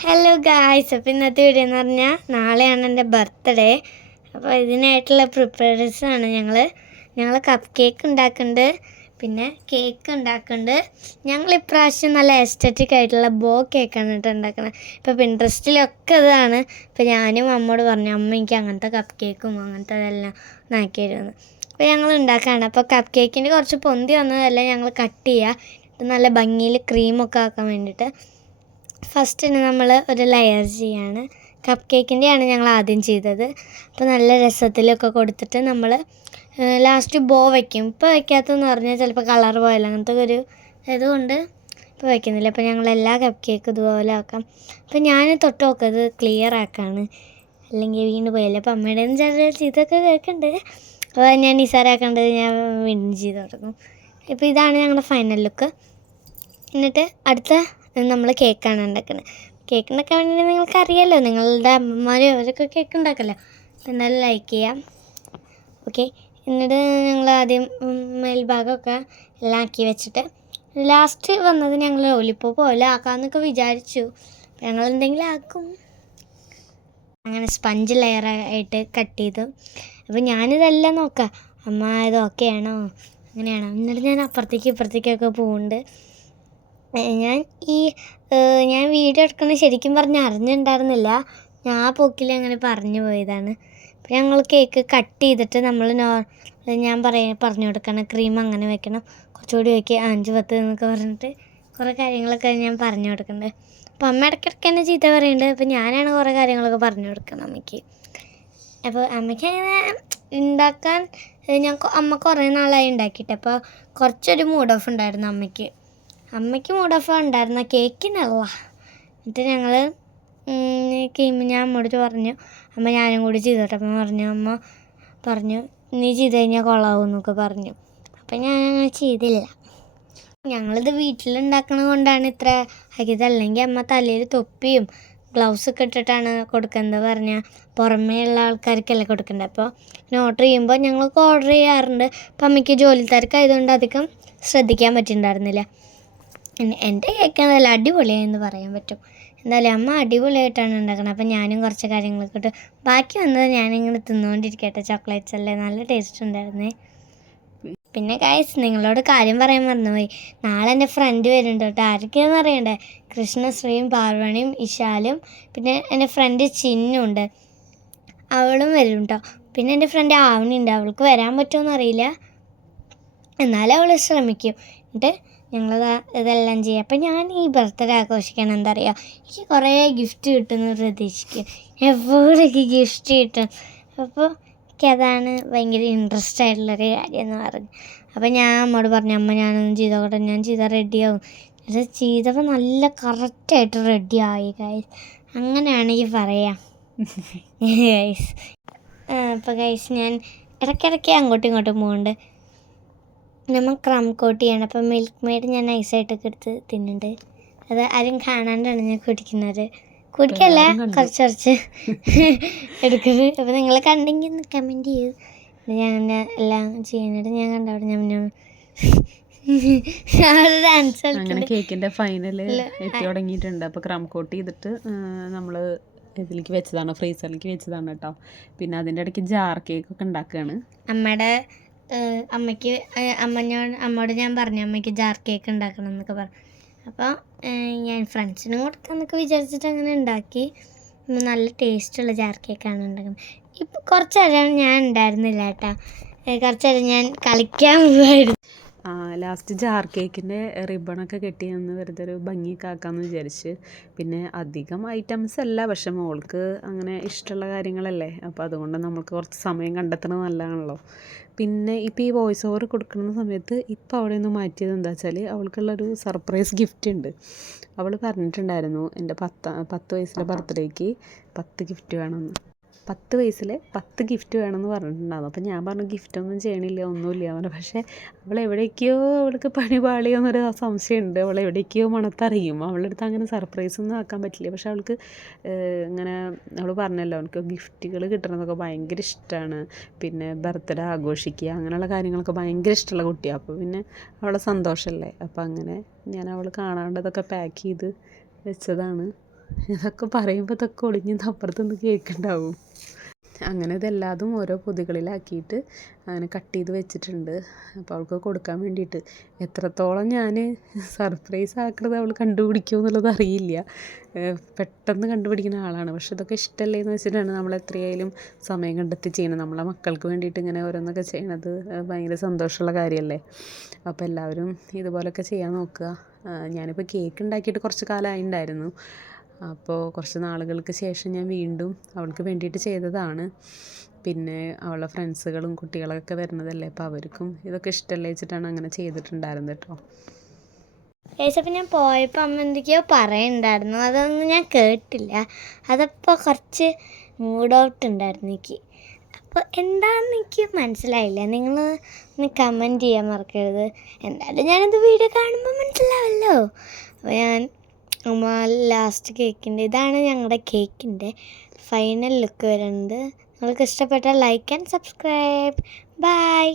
Hello guys, അപ്പോൾ ഇന്നത്തെ video എന്ന് പറഞ്ഞാൽ നാളെയാണ് എൻ്റെ ബർത്ത്ഡേ. അപ്പോൾ ഇതിനായിട്ടുള്ള പ്രിപ്പറേഷനാണ് ഞങ്ങൾ കപ്പ് കേക്ക് ഉണ്ടാക്കുന്നുണ്ട്, പിന്നെ കേക്ക് ഉണ്ടാക്കുന്നുണ്ട്. ഞങ്ങൾ ഇപ്രാവശ്യം നല്ല എസ്തറ്റിക് ആയിട്ടുള്ള ബോ കേക്കാണ് കേട്ടോ ഉണ്ടാക്കുന്നത്. ഇപ്പോൾ പിൻട്രസ്റ്റിലൊക്കെ ഇതാണ്. ഇപ്പോൾ ഞാനും അമ്മയോട് പറഞ്ഞു, അമ്മ എനിക്ക് അങ്ങനത്തെ കപ്പ് കേക്കും അങ്ങനത്തെ അതെല്ലാം ആക്കി തരുമെന്ന്. അപ്പോൾ ഞങ്ങൾ ഉണ്ടാക്കാണ്. അപ്പോൾ കപ്പ് കേക്കിൻ്റെ കുറച്ച് പൊന്തി വന്നതെല്ലാം ഞങ്ങൾ കട്ട് ചെയ്യുക, നല്ല ഭംഗിയിൽ ക്രീമൊക്കെ ആക്കാൻ വേണ്ടിയിട്ട്. ഫസ്റ്റിന് നമ്മൾ ഒരു ലെയർ ചെയ്യാണ്. കപ്പ് കേക്കിൻ്റെയാണ് ഞങ്ങൾ ആദ്യം ചെയ്തത്. അപ്പോൾ നല്ല രസത്തിലൊക്കെ കൊടുത്തിട്ട് നമ്മൾ ലാസ്റ്റ് ബോ വയ്ക്കും. ഇപ്പോൾ വയ്ക്കാത്തതെന്ന് പറഞ്ഞാൽ ചിലപ്പോൾ കളർ പോയല്ലോ, അങ്ങനത്തെ ഒരു ഇതുകൊണ്ട് ഇപ്പോൾ വയ്ക്കുന്നില്ല. അപ്പോൾ ഞങ്ങൾ എല്ലാ കപ്പ് കേക്കും ഇതുപോലെ ആക്കാം. അപ്പോൾ ഞാൻ തൊട്ട് നോക്കത് ക്ലിയർ ആക്കാണ്, അല്ലെങ്കിൽ വീണ് പോയല്ലോ. അപ്പോൾ അമ്മയുടെ ചെറിയ ചീത്തൊക്കെ കേൾക്കുന്നുണ്ട്. അപ്പോൾ ഞാൻ നിസാരാക്കേണ്ടത് ഞാൻ വീണ്ടും ചെയ്ത് തുടങ്ങും. ഇപ്പോൾ ഇതാണ് ഞങ്ങളുടെ ഫൈനൽ ലുക്ക്. എന്നിട്ട് അടുത്ത നമ്മൾ കേക്കാണ് ഉണ്ടാക്കുന്നത്. കേക്ക് ഉണ്ടാക്കാൻ വേണ്ടി നിങ്ങൾക്കറിയാമല്ലോ, നിങ്ങളുടെ അമ്മമാരും അവരൊക്കെ കേക്ക് ഉണ്ടാക്കല്ലോ. എന്നാലും ലൈക്ക് ചെയ്യാം, ഓക്കെ. എന്നിട്ട് ഞങ്ങൾ ആദ്യം മേൽഭാഗമൊക്കെ എല്ലാം ആക്കി വെച്ചിട്ട് ലാസ്റ്റ് വന്നത് ഞങ്ങൾ ലോലിപ്പോപ്പ് പോലെ ആക്കാമെന്നൊക്കെ വിചാരിച്ചു. ഞങ്ങൾ എന്തെങ്കിലും ആക്കും. അങ്ങനെ സ്പഞ്ച് ലെയറായിട്ട് കട്ട് ചെയ്തു. അപ്പോൾ ഞാനിതെല്ലാം നോക്കാം, അമ്മ ഇത് ഓക്കെ ആണോ അങ്ങനെയാണോ. എന്നിട്ട് ഞാൻ അപ്പുറത്തേക്കും ഇപ്പുറത്തേക്കൊക്കെ പോകുന്നുണ്ട്. ഞാൻ വീഡിയോ എടുക്കുന്നത് ശരിക്കും പറഞ്ഞാൽ അറിഞ്ഞിട്ടുണ്ടായിരുന്നില്ല. ഞാൻ ആ പോക്കിൽ അങ്ങനെ പറഞ്ഞു പോയതാണ്. അപ്പോൾ ഞങ്ങൾ കേക്ക് കട്ട് ചെയ്തിട്ട് നമ്മൾ ഞാൻ പറഞ്ഞു കൊടുക്കണം, ക്രീം അങ്ങനെ വെക്കണം, കുറച്ചുകൂടി വയ്ക്കുക, 5-10 എന്നൊക്കെ പറഞ്ഞിട്ട് കുറേ കാര്യങ്ങളൊക്കെ ഞാൻ പറഞ്ഞു കൊടുക്കുന്നുണ്ട്. അപ്പോൾ അമ്മ ഇടയ്ക്കിടയ്ക്ക് തന്നെ ചീത്ത പറയുന്നുണ്ട്. അപ്പോൾ ഞാനാണ് കുറേ കാര്യങ്ങളൊക്കെ പറഞ്ഞു കൊടുക്കുന്നത് അമ്മയ്ക്ക്. അപ്പോൾ അമ്മയ്ക്ക് അങ്ങനെ ഉണ്ടാക്കാൻ അമ്മ കുറേ നാളായി ഉണ്ടാക്കിയിട്ട്. അപ്പോൾ കുറച്ചൊരു മൂഡ് ഓഫ് ഉണ്ടായിരുന്നു അമ്മയ്ക്ക് മൂഡ് ഓഫ് ഉണ്ടായിരുന്ന കേക്കിനല്ല. എന്നിട്ട് ഞങ്ങൾ ഞാൻ അമ്മയോട് പറഞ്ഞു, അമ്മ ഞാനും കൂടി ചെയ്തോട്ടെ. അപ്പം അമ്മ പറഞ്ഞു നീ ചെയ്ത് കഴിഞ്ഞാൽ കൊള്ളാവും എന്നൊക്കെ പറഞ്ഞു. അപ്പം ഞാൻ അങ്ങനെ ചെയ്തില്ല. ഞങ്ങളിത് വീട്ടിലുണ്ടാക്കണത് കൊണ്ടാണ് ഇത്ര ആക്കിയത്. അല്ലെങ്കിൽ അമ്മ തലയിൽ തൊപ്പിയും ഗ്ലൗസൊക്കെ ഇട്ടിട്ടാണ് കൊടുക്കുന്നത്. പറഞ്ഞാൽ പുറമേ ഉള്ള ആൾക്കാർക്കല്ലേ കൊടുക്കേണ്ടത്. അപ്പോൾ പിന്നെ ഓർഡർ ചെയ്യുമ്പോൾ ഞങ്ങൾക്ക് ഓർഡർ ചെയ്യാറുണ്ട്. അപ്പം അമ്മയ്ക്ക് ജോലി തിരക്കായതുകൊണ്ട് അധികം ശ്രദ്ധിക്കാൻ പറ്റിയിട്ടുണ്ടായിരുന്നില്ല. എൻ്റെ കേക്ക് നല്ല അടിപൊളിയായെന്ന് പറയാൻ പറ്റും. എന്തായാലും അമ്മ അടിപൊളിയായിട്ടാണ് ഉണ്ടാക്കുന്നത്. അപ്പം ഞാനും കുറച്ച് കാര്യങ്ങളൊക്കെ ഇട്ട് ബാക്കി വന്നത് ഞാനിങ്ങനെ തിന്നുകൊണ്ടിരിക്കട്ടെ. ചോക്ലേറ്റ്സ് അല്ലേ, നല്ല ടേസ്റ്റ് ഉണ്ടായിരുന്നേ. പിന്നെ ഗൈസ്, നിങ്ങളോട് കാര്യം പറയാൻ മറന്നുപോയി. നാളെ എൻ്റെ ഫ്രണ്ട് വരുന്നുണ്ട് കേട്ടോ. ആരൊക്കെയാണെന്ന് അറിയണ്ടേ? കൃഷ്ണശ്രീയും പാർവണിയും ഇശാലും, പിന്നെ എൻ്റെ ഫ്രണ്ട് ചിന്നുണ്ട്, അവളും വരും കേട്ടോ. പിന്നെ എൻ്റെ ഫ്രണ്ട് ആവണിയുണ്ട്, അവൾക്ക് വരാൻ പറ്റുമോ അറിയില്ല, എന്നാലും അവൾ ശ്രമിക്കും. എന്നിട്ട് ഞങ്ങളിത് ഇതെല്ലാം ചെയ്യും. അപ്പം ഞാൻ ഈ ബർത്ത്ഡേ ആഘോഷിക്കണം, എന്താ പറയുക, എനിക്ക് കുറേ ഗിഫ്റ്റ് കിട്ടുമെന്ന് പ്രതീക്ഷിക്കും. എപ്പോഴൊക്കെ ഗിഫ്റ്റ് കിട്ടും. അപ്പോൾ എനിക്കതാണ് ഭയങ്കര ഇൻട്രസ്റ്റ് ആയിട്ടുള്ളൊരു കാര്യം എന്ന് പറഞ്ഞു. അപ്പം ഞാൻ അമ്മയോട് പറഞ്ഞു, അമ്മ ഞാനൊന്നും ചെയ്തോട്ടെ, ഞാൻ ചെയ്താൽ റെഡിയാവും. അത് ചെയ്തപ്പോൾ നല്ല കറക്റ്റായിട്ട് റെഡിയായി ഗൈസ്. അങ്ങനെയാണെങ്കിൽ പറയാം ഗൈസ്. അപ്പോൾ ഗൈസ്, ഞാൻ ഇടയ്ക്കിടയ്ക്ക് അങ്ങോട്ടും ഇങ്ങോട്ടും പോകുന്നുണ്ട്. നമ്മൾ ക്രം കോട്ട് ചെയ്യണം. അപ്പം മിൽക്ക് മെയ്ഡ് ഞാൻ നൈസായിട്ടൊക്കെ എടുത്ത് തിന്നുന്നുണ്ട്. അത് ആരും കാണാണ്ടാണ് ഞാൻ കുടിക്കല്ല, കുറച്ച് എടുക്കുന്നത്. അപ്പോൾ നിങ്ങൾ കണ്ടെങ്കിൽ ഒന്ന് കമൻറ്റ് ചെയ്യൂ. ഞാൻ എല്ലാം ചെയ്യുന്നിട്ട് ഞാൻ കണ്ടവിടെ അങ്ങനെ കേക്കിൻ്റെ ഫൈനൽ എത്തി തുടങ്ങിയിട്ടുണ്ട്. അപ്പോൾ ക്രം കോട്ട് ചെയ്തിട്ട് നമ്മൾ ഇതിലേക്ക് വെച്ചതാണ്, ഫ്രീസറിലേക്ക് വെച്ചതാണ് കേട്ടോ. പിന്നെ അതിൻ്റെ ഇടയ്ക്ക് ജാർ കേക്കൊക്കെ ഉണ്ടാക്കുകയാണ്. അമ്മയോട് ഞാൻ പറഞ്ഞു അമ്മയ്ക്ക് ജാർ കേക്ക് ഉണ്ടാക്കണം എന്നൊക്കെ പറഞ്ഞു. അപ്പോൾ ഞാൻ ഫ്രണ്ട്സിനും കൊടുക്കാമെന്നൊക്കെ വിചാരിച്ചിട്ട് അങ്ങനെ ഉണ്ടാക്കി. നല്ല ടേസ്റ്റുള്ള ജാർ കേക്കാണ് ഉണ്ടാക്കുന്നത്. ഇപ്പോൾ കുറച്ച് നേരം ഞാൻ ഉണ്ടായിരുന്നില്ല കേട്ടോ, കുറച്ച് നേരം ഞാൻ കളിക്കാൻ പോകുമായിരുന്നു. ലാസ്റ്റ് ജാർ കേക്കിൻ്റെ റിബണൊക്കെ കെട്ടി നിന്ന് വെറുതെ ഒരു ഭംഗിയൊക്കെ ആക്കാമെന്ന് വിചാരിച്ച്. പിന്നെ അധികം ഐറ്റംസ് അല്ല, പക്ഷെ മോൾക്ക് അങ്ങനെ ഇഷ്ടമുള്ള കാര്യങ്ങളല്ലേ, അപ്പോൾ അതുകൊണ്ട് നമുക്ക് കുറച്ച് സമയം കണ്ടെത്തുന്നത് നല്ലതാണല്ലോ. പിന്നെ ഇപ്പോൾ ഈ വോയിസ് ഓവർ കൊടുക്കുന്ന സമയത്ത് ഇപ്പോൾ അവിടെ നിന്ന് മാറ്റിയത് എന്താ വെച്ചാൽ, അവൾക്കുള്ളൊരു സർപ്രൈസ് ഗിഫ്റ്റ് ഉണ്ട്. അവൾ പറഞ്ഞിട്ടുണ്ടായിരുന്നു എൻ്റെ 10 വയസ്സിലെ ബർത്ത്ഡേക്ക് 10 ഗിഫ്റ്റ് വേണമെന്ന്. 10 വയസ്സിൽ 10 ഗിഫ്റ്റ് വേണമെന്ന് പറഞ്ഞിട്ടുണ്ടായിരുന്നു. അപ്പോൾ ഞാൻ പറഞ്ഞു ഗിഫ്റ്റൊന്നും ചെയ്യണില്ല, ഒന്നുമില്ല പറഞ്ഞു. പക്ഷേ അവൾക്ക് പണി പാളിയോന്നൊരു സംശയമുണ്ട്. എവിടേക്കോ മണത്തറിയും. അവളുടെ അടുത്ത് അങ്ങനെ സർപ്രൈസ് ഒന്നും ആക്കാൻ പറ്റില്ല. പക്ഷേ അവൾക്ക് ഇങ്ങനെ അവൾ പറഞ്ഞല്ലോ, അവൾക്ക് ഗിഫ്റ്റുകൾ കിട്ടണതൊക്കെ ഭയങ്കര ഇഷ്ടമാണ്. പിന്നെ ബർത്ത്ഡേ ആഘോഷിക്കുക അങ്ങനെയുള്ള കാര്യങ്ങളൊക്കെ ഭയങ്കര ഇഷ്ടമുള്ള കുട്ടിയാണ്. അപ്പോൾ പിന്നെ അവളെ സന്തോഷമല്ലേ. അപ്പോൾ അങ്ങനെ ഞാൻ അവൾ കാണാണ്ടതൊക്കെ പാക്ക് ചെയ്ത് വെച്ചതാണ്. ഇതൊക്കെ പറയുമ്പോൾ ഇതൊക്കെ ഒളിഞ്ഞ് അപ്പുറത്തുനിന്ന് കേൾക്കുന്നുണ്ടാവും. അങ്ങനെ ഇതെല്ലാതും ഓരോ പൊതികളിലാക്കിയിട്ട് അങ്ങനെ കട്ട് ചെയ്ത് വെച്ചിട്ടുണ്ട്. അപ്പോൾ അവൾക്ക് കൊടുക്കാൻ വേണ്ടിയിട്ട് എത്രത്തോളം ഞാൻ സർപ്രൈസ് ആക്കുന്നത് അവൾ കണ്ടുപിടിക്കുമോ എന്നുള്ളത് അറിയില്ല. പെട്ടെന്ന് കണ്ടുപിടിക്കുന്ന ആളാണ്. പക്ഷെ ഇതൊക്കെ ഇഷ്ടമല്ലേ എന്ന് വെച്ചിട്ടാണ് നമ്മൾ എത്രയായാലും സമയം കണ്ടെത്തി ചെയ്യണം. നമ്മളെ മക്കൾക്ക് വേണ്ടിയിട്ട് ഇങ്ങനെ ഓരോന്നൊക്കെ ചെയ്യണത് ഭയങ്കര സന്തോഷമുള്ള കാര്യമല്ലേ. അപ്പോൾ എല്ലാവരും ഇതുപോലൊക്കെ ചെയ്യാൻ നോക്കുക. ഞാനിപ്പോൾ കേക്ക് ഉണ്ടാക്കിയിട്ട് കുറച്ച് കാലമായിട്ടുണ്ടായിരുന്നു. അപ്പോൾ കുറച്ച് നാളുകൾക്ക് ശേഷം ഞാൻ വീണ്ടും അവൾക്ക് വേണ്ടിയിട്ട് ചെയ്തതാണ്. പിന്നെ അവളുടെ ഫ്രണ്ട്സുകളും കുട്ടികളൊക്കെ വരുന്നതല്ലേ, അപ്പോൾ അവർക്കും ഇതൊക്കെ ഇഷ്ടമല്ലേ വെച്ചിട്ടാണ് അങ്ങനെ ചെയ്തിട്ടുണ്ടായിരുന്നത് കേട്ടോ. ഏച്ചപ്പം ഞാൻ പോയപ്പോൾ അമ്മ എന്തൊക്കെയോ പറയുന്നുണ്ടായിരുന്നു, അതൊന്നും ഞാൻ കേട്ടില്ല. അതപ്പോൾ കുറച്ച് മൂഡ് ഔട്ട് ഉണ്ടായിരുന്നു എനിക്ക്. അപ്പോൾ എന്താണെന്ന് എനിക്ക് മനസ്സിലായില്ല. നിങ്ങൾ ഒന്ന് കമൻറ്റ് ചെയ്യാൻ മറക്കരുത്. എന്തായാലും ഞാനത് വീഡിയോ കാണുമ്പോൾ മനസ്സിലാവല്ലോ. അപ്പോൾ ഞാൻ ലാസ്റ്റ് കേക്കിൻ്റെ ഇതാണ് ഞങ്ങളുടെ കേക്കിൻ്റെ ഫൈനൽ ലുക്ക് വരുന്നത്. നിങ്ങൾക്ക് ഇഷ്ടപ്പെട്ടാൽ ലൈക്ക് ആൻഡ് സബ്സ്ക്രൈബ്. ബൈ.